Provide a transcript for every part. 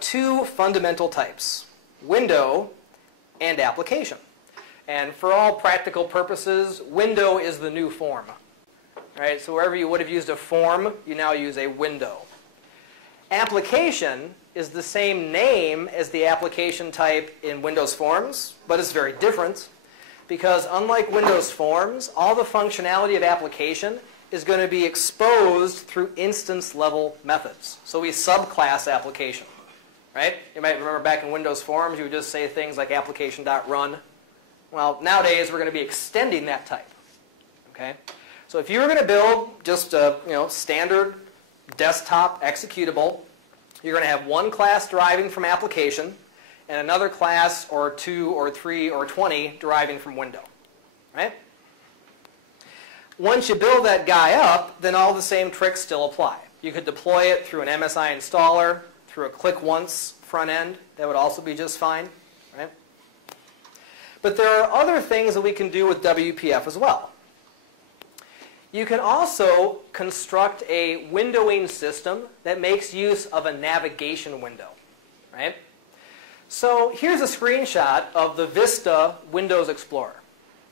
Two fundamental types, window and application. And for all practical purposes, window is the new form. Right? So wherever you would have used a form, you now use a window. Application is the same name as the application type in Windows Forms, but it's very different because unlike Windows Forms, all the functionality of application is going to be exposed through instance level methods. So we subclass application. Right? You might remember back in Windows Forms, you would just say things like application.run. Well, nowadays we're going to be extending that type. Okay? So if you were going to build just a standard desktop executable, you're going to have one class deriving from application and another class or 2 or 3 or 20 deriving from window. Right? Once you build that guy up, then all the same tricks still apply. You could deploy it through an MSI installer, through a click once front end. That would also be just fine. Right? But there are other things that we can do with WPF as well. You can also construct a windowing system that makes use of a navigation window. Right? So here's a screenshot of the Vista Windows Explorer.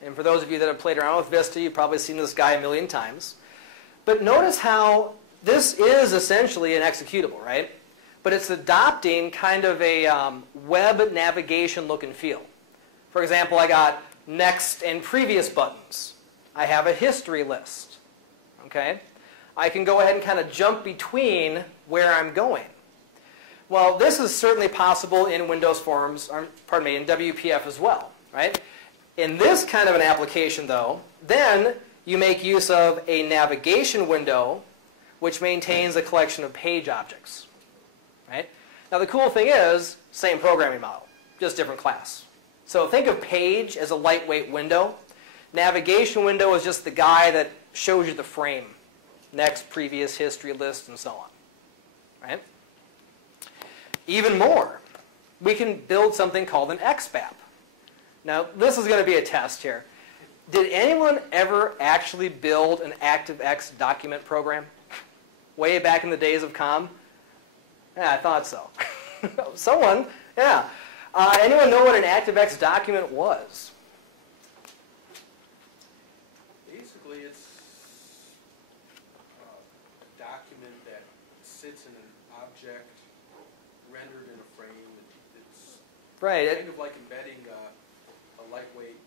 And for those of you that have played around with Vista, you've probably seen this guy a million times. But notice how this is essentially an executable, right? But it's adopting kind of a web navigation look and feel. For example, I got next and previous buttons. I have a history list. Okay? I can go ahead and kind of jump between where I'm going. Well, this is certainly possible in Windows Forms, or, pardon me, in WPF as well, right? In this kind of an application, though, then you make use of a navigation window which maintains a collection of page objects. Right? Now the cool thing is, same programming model, just different class. So think of page as a lightweight window. Navigation window is just the guy that shows you the frame. Next, previous, history list, and so on. Right? Even more, we can build something called an Xpath. Now this is going to be a test here. Did anyone ever actually build an ActiveX document program? Way back in the days of COM? Yeah, I thought so. Someone, yeah. Anyone know what an ActiveX document was? Basically, it's a document that sits in an object rendered in a frame. It's right. kind of like embedding a lightweight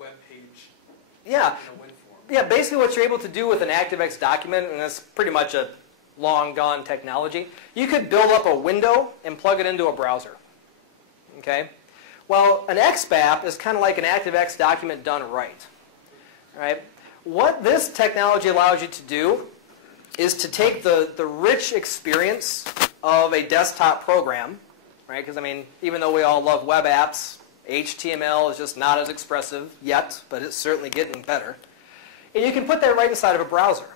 web page Yeah. in a WinForm. Yeah, basically what you're able to do with an ActiveX document, and that's pretty much a long gone technology, you could build up a window and plug it into a browser. Okay? Well, an Xpath is kind of like an ActiveX document done right. Right? What this technology allows you to do is to take the rich experience of a desktop program, right? Because I mean, even though we all love web apps, HTML is just not as expressive yet, but it's certainly getting better. And you can put that right inside of a browser.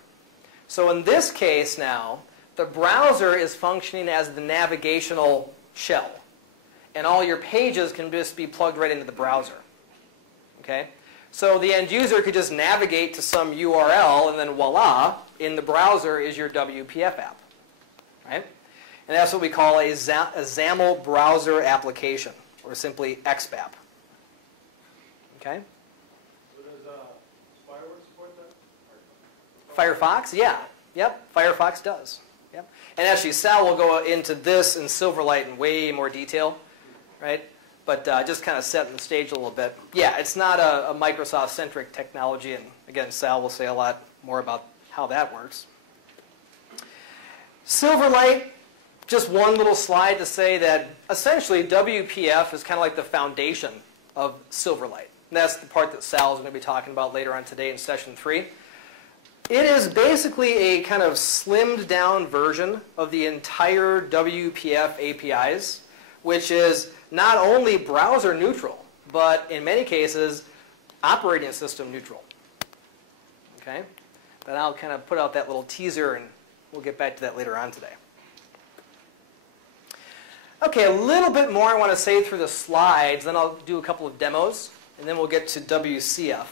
So in this case now, the browser is functioning as the navigational shell. And all your pages can just be plugged right into the browser. Okay? So the end user could just navigate to some URL, and then voila, in the browser is your WPF app. Right? And that's what we call a XAML browser application, or simply Xpath. Okay? Firefox, yeah. Yep, Firefox does. Yep. And actually, Sal will go into this in Silverlight in way more detail, right? But just kind of setting the stage a little bit. Yeah, it's not a Microsoft-centric technology, and again, Sal will say a lot more about how that works. Silverlight, just one little slide to say that essentially WPF is kind of like the foundation of Silverlight. And that's the part that Sal is going to be talking about later on today in session 3. It is basically a kind of slimmed down version of the entire WPF APIs, which is not only browser neutral, but in many cases, operating system neutral. Okay? But I'll kind of put out that little teaser, and we'll get back to that later on today. Okay, a little bit more I want to say through the slides, then I'll do a couple of demos, and then we'll get to WCF.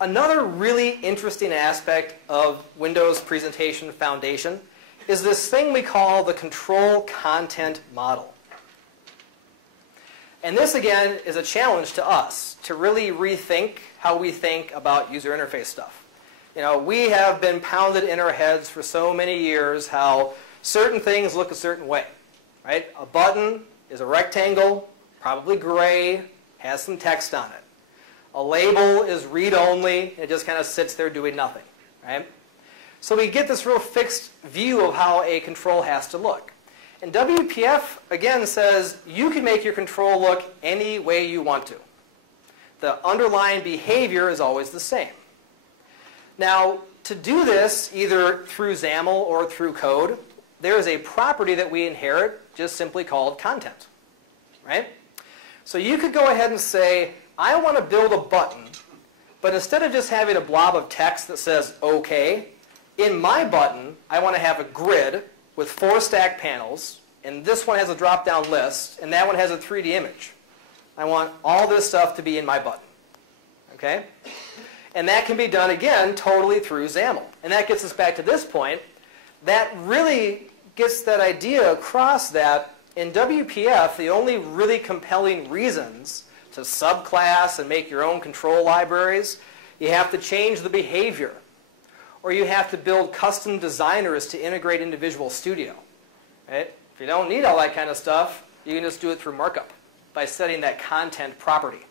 Another really interesting aspect of Windows Presentation Foundation is this thing we call the control content model. And this, again, is a challenge to us to really rethink how we think about user interface stuff. You know, we have been pounded in our heads for so many years how certain things look a certain way, right? A button is a rectangle, probably gray, has some text on it. A label is read-only. It just kind of sits there doing nothing, right? So we get this real fixed view of how a control has to look. And WPF, again, says you can make your control look any way you want to. The underlying behavior is always the same. Now, to do this, either through XAML or through code, there is a property that we inherit just simply called content, right? So you could go ahead and say, I want to build a button, but instead of just having a blob of text that says OK, in my button, I want to have a grid with 4 stack panels, and this one has a drop-down list, and that one has a 3D image. I want all this stuff to be in my button, okay? And that can be done, again, totally through XAML. And that gets us back to this point. That really gets that idea across that in WPF, the only really compelling reasons to subclass and make your own control libraries, you have to change the behavior. Or you have to build custom designers to integrate into Visual Studio. Right? If you don't need all that kind of stuff, you can just do it through markup by setting that content property.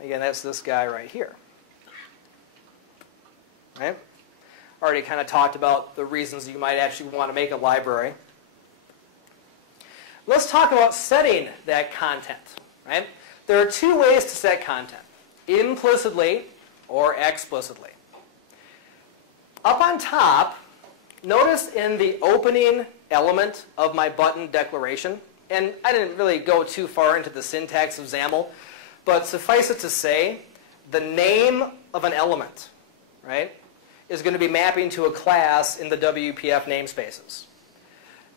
Again, that's this guy right here. Right? Already kind of talked about the reasons you might actually want to make a library. Let's talk about setting that content. Right? There are 2 ways to set content, implicitly or explicitly. Up on top, notice in the opening element of my button declaration, and I didn't really go too far into the syntax of XAML, but suffice it to say, the name of an element, right, is going to be mapping to a class in the WPF namespaces.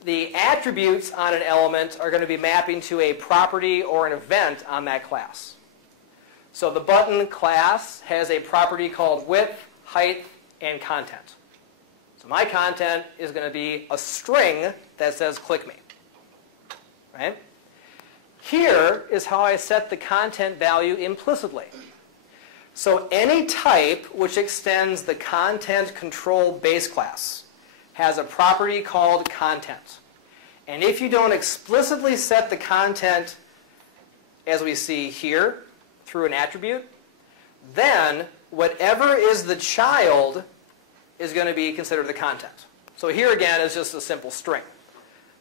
The attributes on an element are going to be mapping to a property or an event on that class. So the button class has a property called width, height, and content. So my content is going to be a string that says click me. Right? Here is how I set the content value implicitly. So any type which extends the content control base class has a property called content. And if you don't explicitly set the content, as we see here, through an attribute, then whatever is the child is going to be considered the content. So here again is just a simple string.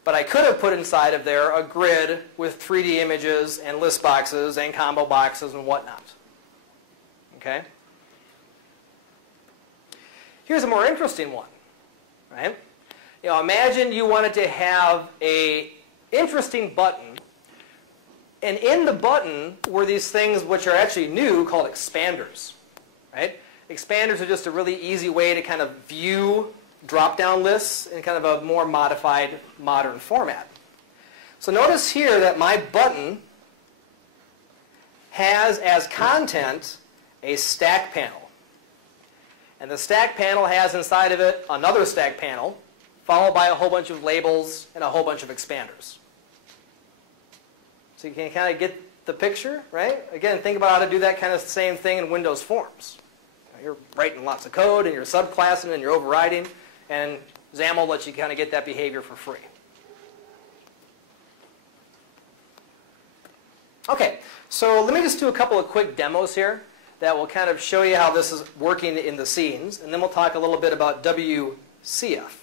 But I could have put inside of there a grid with 3D images and list boxes and combo boxes and whatnot. Okay? Here's a more interesting one. Right? You know, imagine you wanted to have an interesting button, and in the button were these things which are actually new called expanders. Right? Expanders are just a really easy way to kind of view drop-down lists in kind of a more modified, modern format. So notice here that my button has as content a stack panel. And the stack panel has inside of it another stack panel, followed by a whole bunch of labels and a whole bunch of expanders. So you can kind of get the picture, right? Again, think about how to do that kind of same thing in Windows Forms. You're writing lots of code, and you're subclassing, and you're overriding, and XAML lets you kind of get that behavior for free. Okay, so let me just do a couple of quick demos here that will kind of show you how this is working in the scenes, and then we'll talk a little bit about WCF.